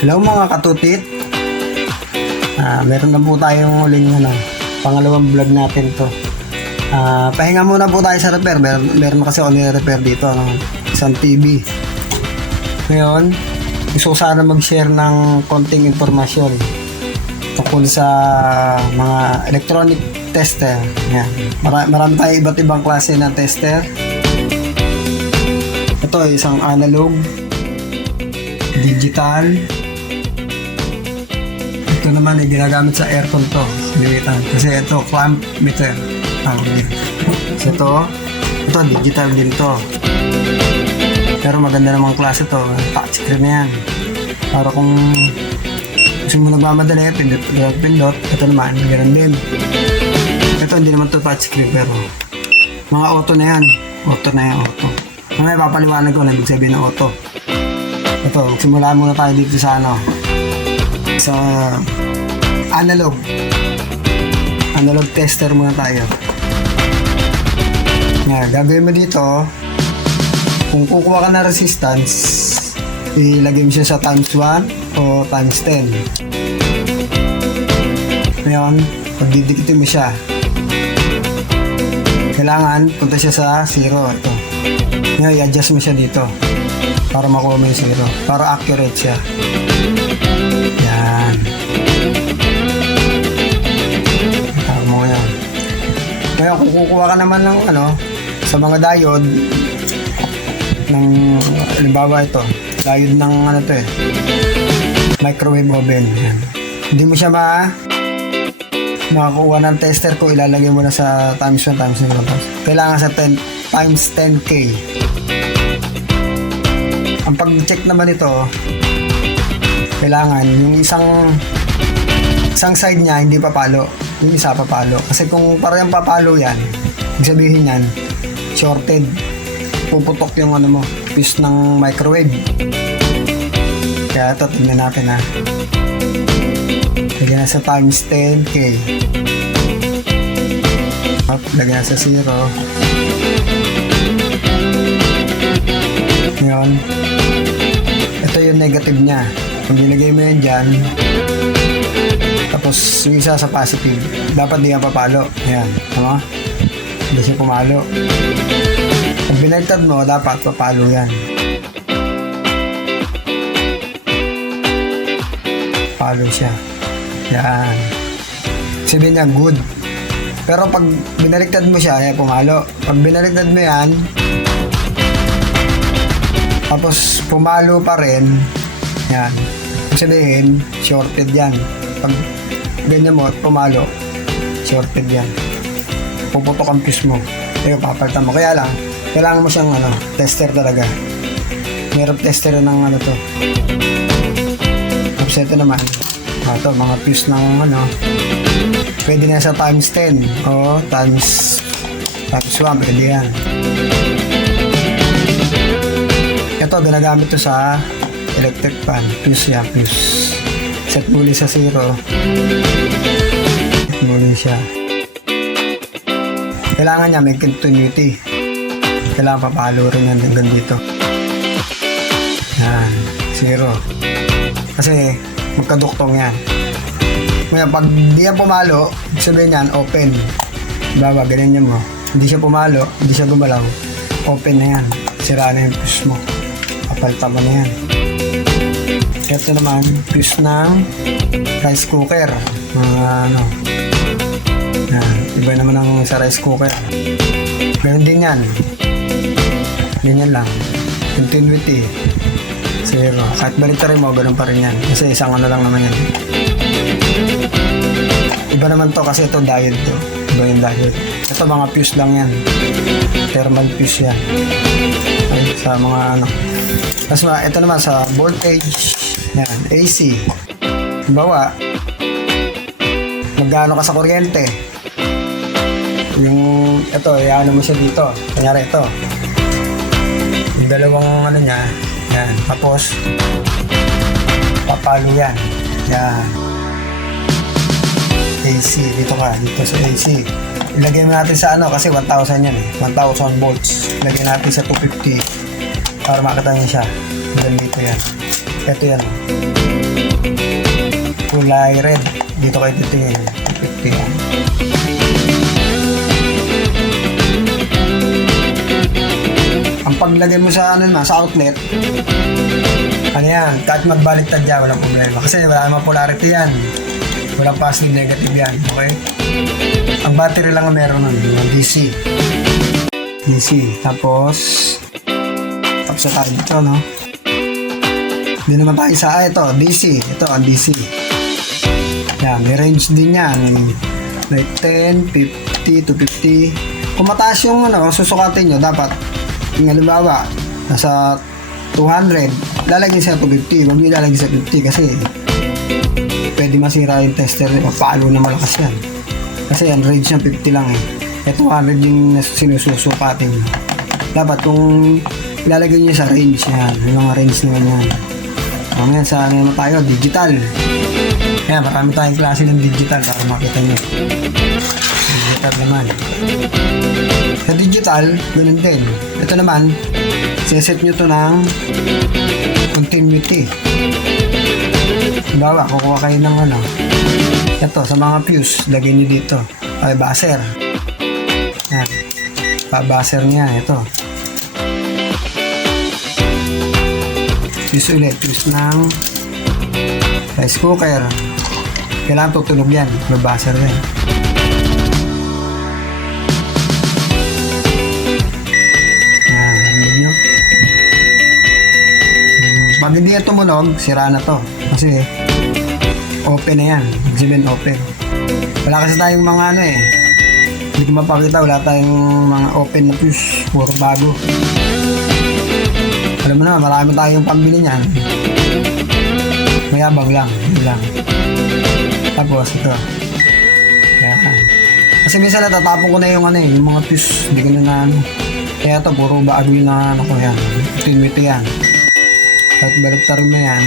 Hello mga katutit. Meron na po tayong huling pangalawang vlog natin to. Pahinga muna po tayo sa repair. Meron kasi ako ni-repair dito, isang TV. Ngayon, gusto ko sana mag-share ng konting informasyon tungkol sa mga electronic tester. Yan. Marami tayong iba't ibang klase ng tester. Ito ay isang analog, digital. Ito naman ay ginagamit sa aircon to. Limitan. Kasi ito, clamp meter. So ito digital din to. Pero maganda namang klase to. Touchscreen na yan. Para kung gusto mo nagmamadali, pindot. Ito naman, ganoon din. Ito hindi naman to touchscreen pero mga auto na yan. Auto na yan, auto. Mamaya papaliwanag ko na ibig sabihin ng auto. Ito, simula muna tayo dito sa sa analog tester muna tayo. Gagawin mo dito, kung kukuha ka na resistance, ilagay mo siya sa times 1 o times 10. Ngayon, pagdidikitin mo siya, kailangan punta siya sa 0. Ito. Ngayon, i-adjust mo siya dito para makuha mo yung 0, para accurate siya. Yan. Tama mo yan. Kaya kung kukuha ka naman ng sa mga diode ng halimbawa ito, diode ng microwave oven. Yan. Hindi mo siya makakuha ng tester ko, ilalagay mo na sa times 1 times 0. Kailangan sa 10 times 10K. Ang pag-check naman ito, kailangan yung isang side niya hindi papalo, yung isa papalo. Kasi kung parehong papalo yan, ibig sabihin yan, shorted. Puputok yung fuse ng microwave. Kaya ito, tingnan natin Lagyan na sa times 10K. Lagyan na sa 0. Ngayon, ito yung negative niya. Kung nilagay mo yan dyan, tapos yung isa sa positive, dapat di yan papalo. Ayan, hindi siya pumalo. Pag binagtad mo, dapat papalo yan. Palo siya. Yan. Sabihin niya, good. Pero pag binaliktad mo siya, pumalo. Pag binaliktad mo yan, tapos pumalo pa rin, yan. Sabihin, shorted yan. Pag ganyan mo, pumalo, shorted yan. Puputok ang fuse mo. Kaya papalitan mo. Kaya lang, kailangan mo siyang tester talaga. Meron tester ng to. Tapos ito naman, ito, mga fuse ng pwede na sa times 10 o times 1, pwede yan. Ito, ginagamit to sa electric fan. Fuse yan, fuse. Set muli sa 0. Set muli siya. Kailangan niya may continuity. Kailangan papalo rin yan hanggang dito. Yan, 0. Kasi magkaduktong yan. Ngayon, pag di yan pumalo, sabihin yan, open. Baba, ganyan mo. Hindi siya pumalo, hindi siya gumalaw. Open na yan. Sira na yung fuse mo. Kapalta mo na yan. Ito naman, fuse ng rice cooker. Iba naman ang sa rice cooker. Ganun din yan. Ganyan lang. Continuity. 0. Kahit balitarin mo, ganun pa rin yan. Kasi isang lang naman yan. Iba naman to kasi ito diode to. Iba yung diode. Ito mga fuse lang yan. Thermal fuse yan. Ay, sa mga Tapos ito naman sa voltage. Yan, AC. Halimbawa, magkano ka sa kuryente. Yung ito, iano mo siya dito. Kanyari ito. Yung dalawang niya. Yan. Tapos, papalo yan. Yan. AC. Dito ka. Dito sa AC. Ilagay mo natin sa kasi 1,000 yan 1,000 volts. Ilagay natin sa 250 para makita niya siya. Hanggang dito yan. Ito yan. kulay red. Dito kayo titingin. 50 yan. Ang paglagay mo sa sa outlet, ano yan, kahit magbaliktad yan, walang problema. Kasi wala namang polarity yan. Walang positive, negative yan. Okay? Ang battery lang ang meron nun, yung DC. Tapos na tayo dito, no? Hindi naman tayo sa, ito, DC. Ito, ang DC. Yan, may range din yan. Like 10, 50 to 50. Kung mataas yung, susukatin nyo, dapat, yung halimbawa, nasa 200, lalagyan sa 250. Huwag nyo lalagyan sa 50 kasi pwede masira yung tester. Paalo na malakas yan. Kasi ang range ng 50 lang eh. 200 yung sinususukatin. Dapat kung ilalagay nyo sa range yan, yung mga range naman yan. Ngayon sa tayo, digital. Kaya marami tayong klase ng digital para makita nyo. Digital naman. Sa digital, ganun din. Ito naman, siset nyo to ng continuity. Bawa, kukuha kayo ng ito, sa mga fuse, lagay nyo dito. Ay, buzzer. Yan. Pa-buzzer niya, ito. Fuse ulit, fuse ng rice cooker. Kailangan tutunog yan, pa-buzzer yan. Pag hindi yan tumunog, sira na to. Kasi open na yan. Ibig open. Wala kasi tayong mga hindi ko mapakita. Wala tayong mga open na fuse. Puro bago. Alam mo na, marami tayong pambili niyan. Mayabang lang. Yun lang. Tapos ito. Yan. Kasi minsan natatapon ko na yung yung mga fuse. Hindi ko na Kaya ito, puro bago yung ko yan. Continuity yan. At baliktarin mo yan.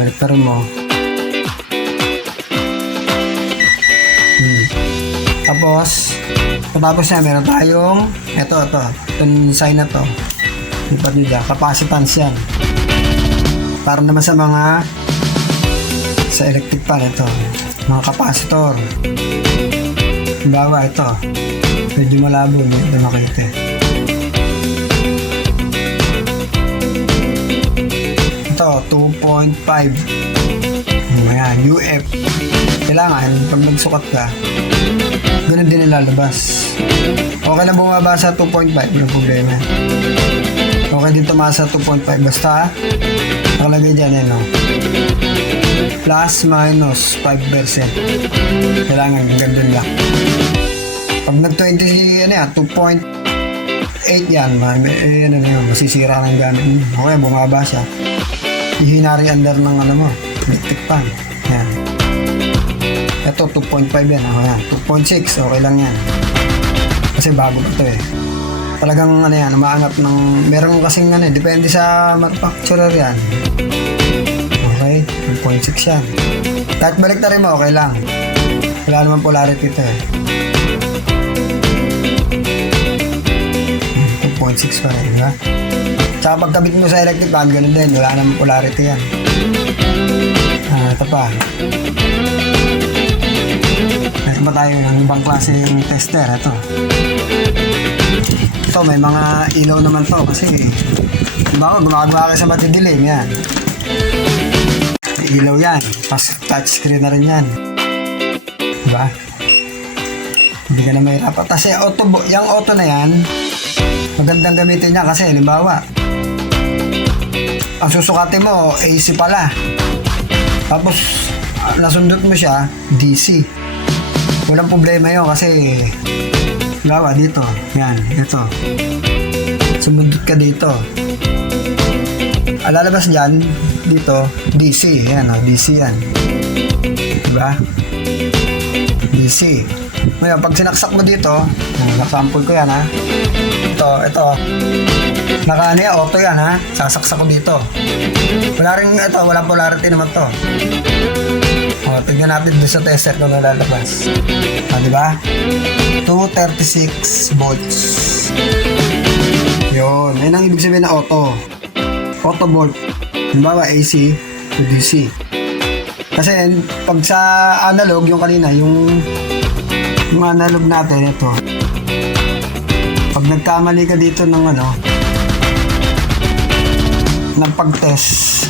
Baliktarin mo. Tapos na, meron tayong itong sign na to. Lipat nyo dyan. Capacitance yan. Para naman sa electric pan ito. Mga capacitor. Bawa ito. Medyo malabo. Ito makita. Ito, 2.5. Ayan, UF. Kailangan, pag nagsukat ka, ganun din nilalabas. Okay lang bumaba sa 2.5, walang problema. Okay din tumaas sa 2.5, basta nakalagay dyan plus minus 5%. Kailangan, ganun lang. Pag nag-20, 2.8 yan, masisira ng gamit mo. Okay, bumaba siya. Ihinari under ng electric pan. Yan. Ito, 2.5 yan. 2.6, okay lang yan. Kasi bago ito Talagang umaangat ng, meron kasing depende sa manufacturer yan. Okay, 2.6 yan. Kahit baliktarin mo, okay lang. Wala naman polarity ito 2.6 pa rin, di ba? Tsaka pagkabit mo sa electric fan, ganun din. Wala naman polarity yan. Ito pa. Ito ba tayo ng ibang klase yung tester? Ito, may mga ilaw naman to kasi gumagawa ka sa matidilim yan. May ilaw yan. Tapos touchscreen na rin yan. Diba? Hindi ka na mahirapan. Kasi yung auto na yan, magandang gamitin niya kasi halimbawa ang susukatin mo AC pala, tapos nasundot mo siya DC, walang problema yun kasi halimbawa dito, yan, ito sumundot ka dito, lalabas dyan dito DC, yan DC yan, diba? DC. Ngayon, pag sinaksak mo dito, sample ko yan ito, auto yan sasaksak ko dito. Walang polarity naman to. Tignan natin doon sa tester kung nalalabas. Diba? 236 volts. Yun, ang ibig sabihin na auto volt. Halimbawa AC to DC. Kasi pag sa analog, yung kanina, yung analog natin, ito. Pag nagkamali ka dito ng ng pag-test,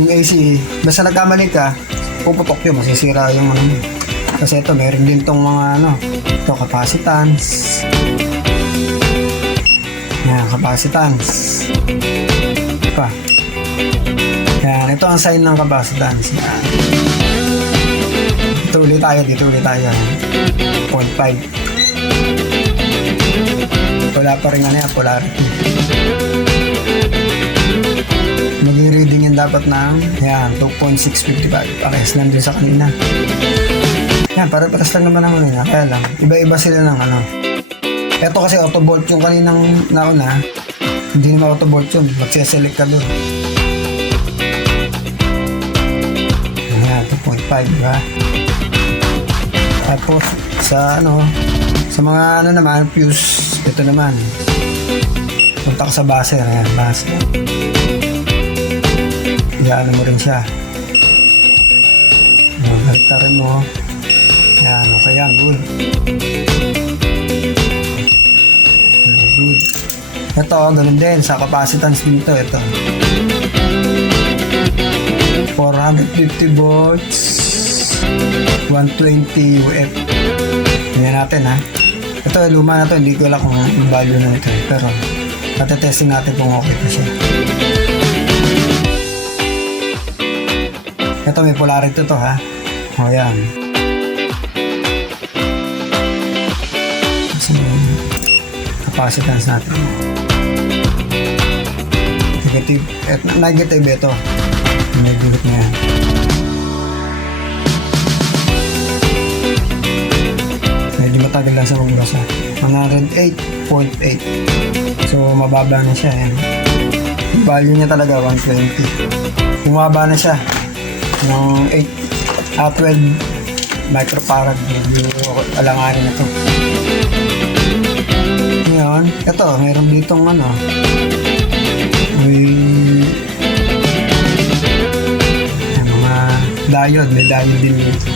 yung AC, basta nagkamali ka, puputok yun, masisira yung Kasi ito, meron din tong mga ito, capacitance. Yan, capacitance. Pa. Yan, ito ang sign ng capacitance. Yan. Dito ulit tayo. 0.5. Wala pa rin polarity. Mag-reading yan dapat ng 2.655. Pakis lang din sa kanina. Yan, pare-paras lang naman ang kaya lang, iba-iba sila ng Ito kasi autobolt yung kaninang nauna. Hindi naman autobolt yun. Magse-select ka doon. Ayan, 2.5, diba? Tapos, sa mga naman, fuse, ito naman. Punta ka sa base. Ayan, base. Iyaano mo rin siya. Baliktarin mo. Ayan, okay yan, good. Good. Ito, ganun din. Sa capacitance dito, ito. 450 volts, 120 UF. Tingnan natin, ha. Ito, luma na to. Hindi ko alam kung yung value na ito. Pero, patetesting natin kung okay pa siya. Ito, may polarity to, ha. O, yan. Capacitance natin. Negative ito. Negative na yan. Medyo matagal lang sa magbasa. 108.8. So, mababa na siya. Yan. Yung value niya talaga 120. Bumaba na siya ng 12 microfarad. Medyo alanganin na ito. Ngayon, ito, mayroon ditong mga diode, may diode din dito.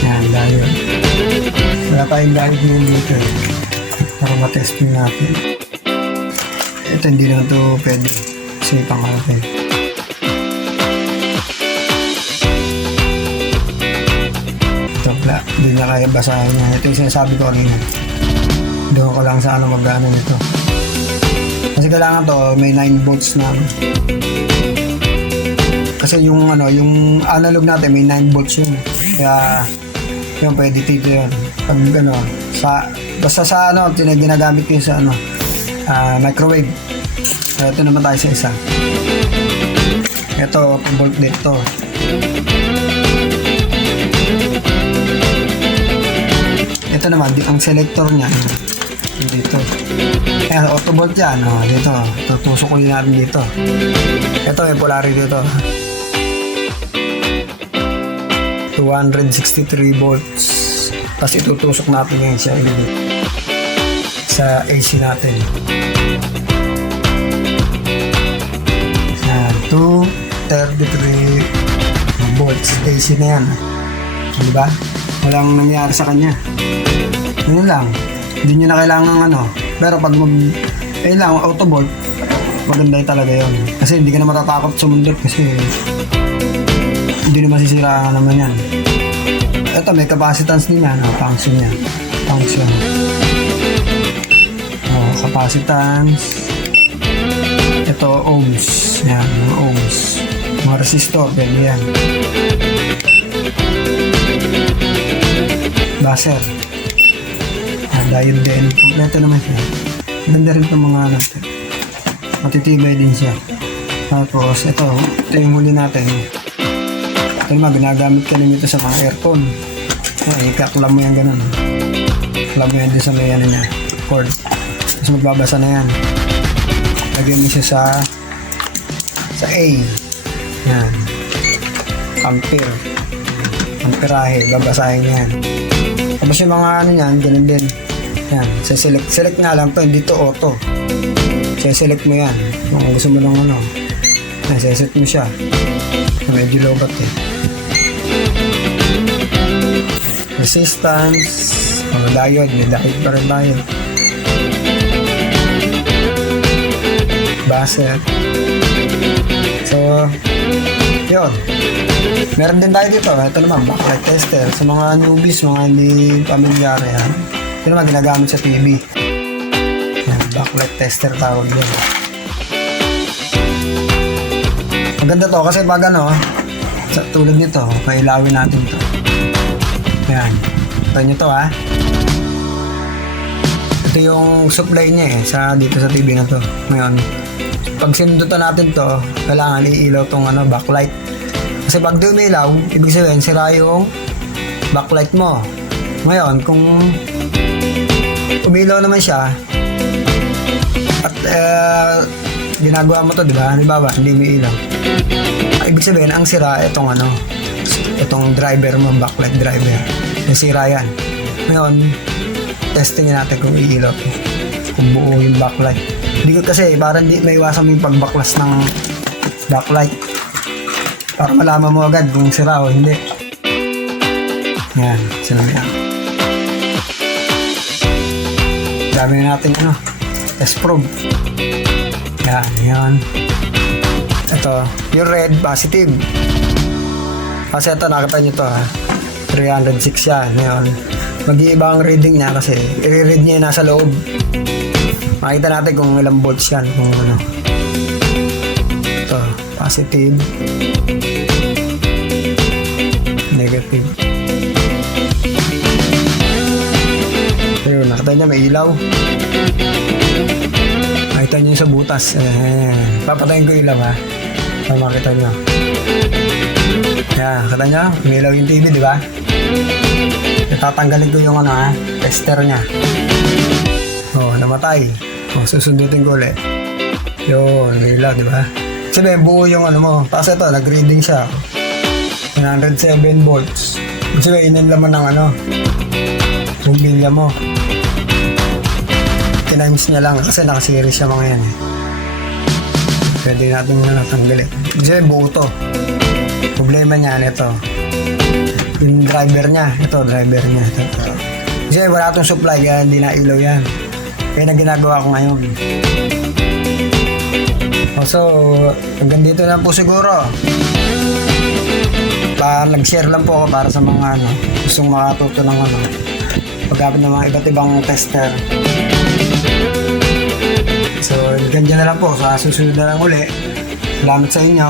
Yan, diode. Wala tayong diode din dito para matesting natin. Ito, hindi naman ito pwede. Kasi pang natin. Ito, wala. Hindi na kaya basahin niya. Ito yung sinasabi ko kanina. Doon ko lang sa mag-ano nito. Kasi kailangan to, may 9 volts na. Kasi yung analog natin may 9 volts yun. Kaya yun, pwede dito yun. Pag basta sa ginagamit ko sa microwave. So, ito naman tayo sa isa. Ito, volt dito. Ito naman, ang selector niya dito. Ayan, autobolt yan. Dito, tutusok ko natin dito. Ito, may polarity dito. 263 volts. Tapos itutusok natin yan sa AC natin. 233 volts AC na yan. Diba? Walang nangyari sa kanya. Yun lang. Hindi nyo na kailangan Pero pag lang autobolt, maganda talaga yun. Kasi hindi ka na matatakot sumundot kasi hindi na masisira naman yan. Ito, may capacitance din yan. Function yan. Function. Capacitance. Ito, ohms. Yan, mga ohms. Mga resistor, yan. Buzzer. Diode din. Kompleto naman siya. Ganda rin itong mga matitibay din siya. Tapos, ito yung huli natin. Ito naman, ginagamit ka nito sa mga aircon. Ikaklam mo yan ganun. Klam mo yan din sa may niya. Cord. Tapos magbabasa na yan. Lagyan mo siya sa A. Yan. Ampere. Amperahe. Babasahin yan. Tapos yung mga yan, ganun din. Yan, select nga lang to, hindi to auto. Select mo yan. Kung gusto mo lang yan, set mo siya. medyo lobat eh. Resistance, mga diode, may diode pa rin tayo. Base. So, yun. Meron din tayo dito. Ito naman, backlight tester. Sa mga newbies, mga hindi pamilyar yan. Ito naman, ginagamit sa TV. Yan, backlight tester tawag yun. Maganda to kasi pag ano, tulad nito, kailawin natin to. Yan. Ito nyo to ha. Ito yung supply niya eh, dito sa TV na to. Ngayon, pag sinundutan natin to, kailangan iilaw tong ano, backlight. Kasi pag di umilaw, ibig sabihin, sira yung backlight mo. Ngayon, kung umilaw naman siya, at ginagawa mo to, di ba? Halimbawa, hindi umiilaw. Ibig sabihin, ang sira itong ano, itong driver mo, backlight driver. Nasira yan. Ngayon, testingin natin kung iilaw to. Kung buo yung backlight. Hindi ko kasi, parang di maiwasan mo yung pagbaklas ng backlight. Para malaman mo agad kung sira o hindi. Yan, sinabi yan. Dami na natin ano, test probe. Yan, yan. Ito, yung red, positive. Kasi ito, nakita nyo to ha. 306 yan. Ngayon, mag-iiba ang reading niya kasi i-read niya yung nasa loob. Makita natin kung ilang volts yan. Kung ano. Ito, positive. Negative. Ayun, nakita niya may ilaw. Makita niyo sa butas. Papatayin ko ilaw ha. Para makita niyo. Yan, nakita niyo? May ilaw yung TV, di ba? Tatanggalin ko yung ano ha, tester niya. Oh, namatay. Oh, susundutin ko ulit. Yun, may ilaw, di ba? Sabi, buo yung ano mo. Tapos ito, nag-reading siya. 107 volts. Sabi, yun yung laman ng ano, bumbilya mo. Tinimes niya lang kasi nakaseries siya mga yan eh. Pwede natin na natanggalin. Kasi buo to. Problema niya nito. Yung driver niya. Ito, driver niya. Ito. Kasi wala itong supply kaya hindi na ilaw yan. Kaya na ginagawa ko ngayon. So, hanggang dito na po siguro. Nag-share lang po ako para sa mga ano, gustong makatuto ng ano, paggamit ng mga iba't ibang tester. So, ganyan na lang po. Sa susunod na lang uli. Salamat sa inyo.